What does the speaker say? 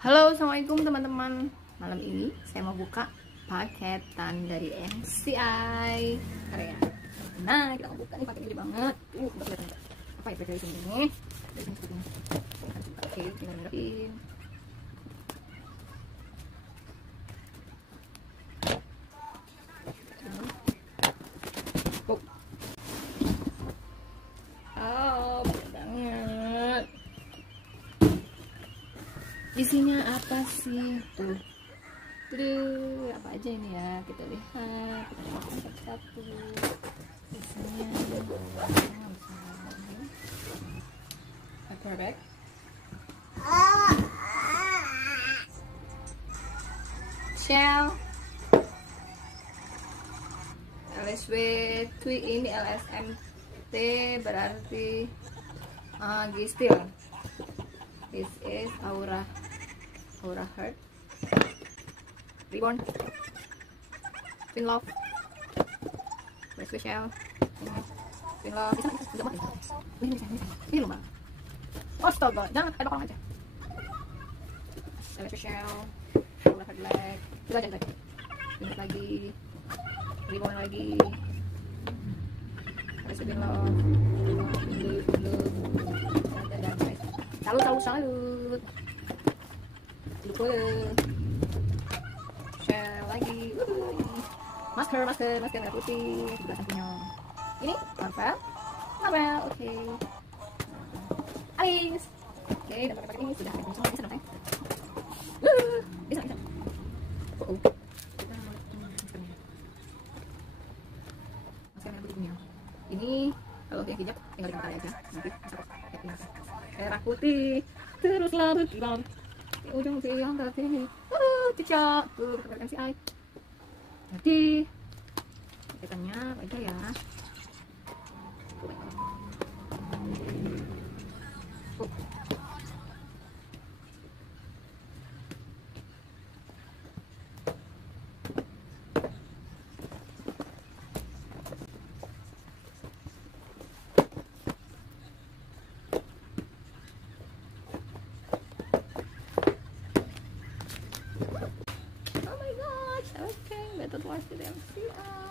Halo, assalamualaikum teman-teman. Malam ini saya mau buka paketan dari MCI Korea. Nah, kita mau buka nih, paket gede banget. Apa ya dari sini? Dari sini seperti ini. Oke, tinggal ngertiin. Oh, banyak banget. Isinya apa sih tuh? Apa aja ini ya? Kita lihat. Kita lihat satu-satu. Isinya paper bag. Shell. LSW tweet ini LSMT berarti Gistil. This is Aura Heart Ribbon Finlove Special Finlove ini loh mbak. Astaga, jangan ada orang aja. Special Aura Heart Black itu aja lagi. Ini lagi Ribbon lagi Finlove salut lupa shell lagi masker merah putih sebelah sampingnya ini Marvel oke Alice oke dapat paket ini sudah bisa dong bisa masker merah putihnya ini kalau yang hijab tinggal dikatakan aja nanti merah putih terus larut di ujung siang tadi cicak tuh kita MCI nanti paketannya apa aja ya. Oh my gosh, okay, better watch the MCI.